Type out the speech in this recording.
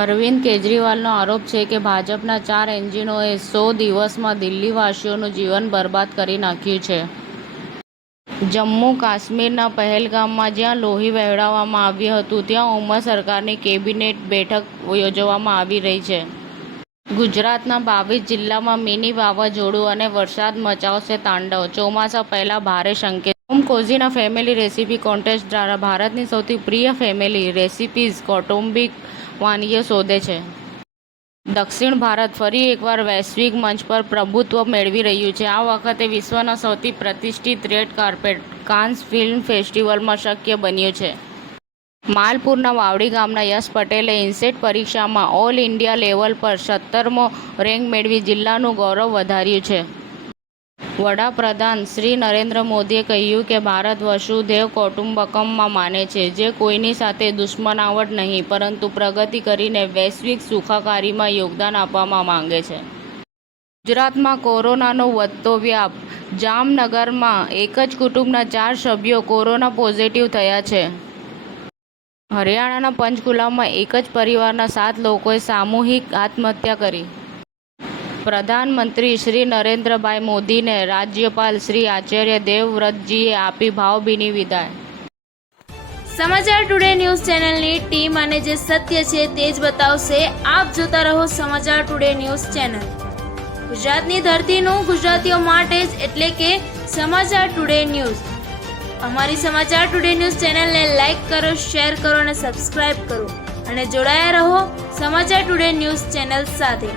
અરવિંદ કેજરીવાલનો આરોપ છે કે ભાજપના 4 એન્જિનોએ 100 દિવસમાં દિલ્હીવાસીઓનું જીવન બરબાદ કરી નાખ્યું છે. જમ્મુ કાશ્મીરના પહેલગામમાં જ્યાં લોહી વહેવડાવવામાં આવ્યું હતું, ત્યાં ઉમર સરકારની કેબિનેટ બેઠક યોજવામાં આવી રહી છે. ગુજરાતના 22 જિલ્લામાં મિની વાવાઝોડું અને વરસાદ મચાવશે તાંડવ. ચોમાસા પહેલા ભારે સંકેત. હોમ કોઝીના ફેમિલી રેસિપી કોન્ટેસ્ટ દ્વારા ભારતની સૌથી પ્રિય ફેમિલી રેસિપીઝ કૌટુંબિક વાનગીઓ શોધે છે. દક્ષિણ ભારત ફરી એકવાર વૈશ્વિક મંચ પર પ્રભુત્વ મેળવી રહ્યું છે. આ વખતે વિશ્વના સૌથી પ્રતિષ્ઠિત રેડ કાર્પેટ કાન્સ ફિલ્મ ફેસ્ટિવલમાં શક્ય બન્યું છે. માલપુરના વાવડી ગામના યશ પટેલે ઇન્સેટ પરીક્ષામાં ઓલ ઇન્ડિયા લેવલ પર 17મો રેન્ક મેળવી જિલ્લાનું ગૌરવ વધાર્યું છે. વડાપ્રધાન શ્રી નરેન્દ્ર મોદીએ કહ્યું કે ભારત વસુધૈવ કૌટુંબકમમાં માને છે, જે કોઈની સાથે દુશ્મનાવટ નહીં પરંતુ પ્રગતિ કરીને વૈશ્વિક સુખાકારીમાં યોગદાન આપવા માંગે છે. ગુજરાતમાં કોરોનાનો વધતો વ્યાપ. જામનગરમાં એક જ કુટુંબના 4 સભ્યો કોરોના પોઝિટિવ થયા છે. હરિયાણાના પંચકુલામાં એક જ પરિવારના 7 લોકોએ સામૂહિક આત્મહત્યા કરી. પ્રધાનમંત્રી શ્રી નરેન્દ્રભાઈ મોદીને રાજ્યપાલ શ્રી આચાર્ય દેવવ્રતજીએ આપી ભાવભીની વિદાય. સમાચાર ટુડે ન્યૂઝ ચેનલની ટીમ અને જે સત્ય છે તે જ બતાવશે. આપ જોતા રહો સમાચાર ટુડે ન્યૂઝ ચેનલ. ગુજરાતની ધરતીનું ગુજરાતીઓ માટે જ, એટલે કે સમાચાર ટુડે ન્યૂઝ. અમારી સમાચાર ટુડે ન્યૂઝ ચેનલને લાઈક કરો, શેર કરો અને સબસ્ક્રાઇબ કરો અને જોડાયા રહો સમાચાર ટુડે ન્યૂઝ ચેનલ સાથે.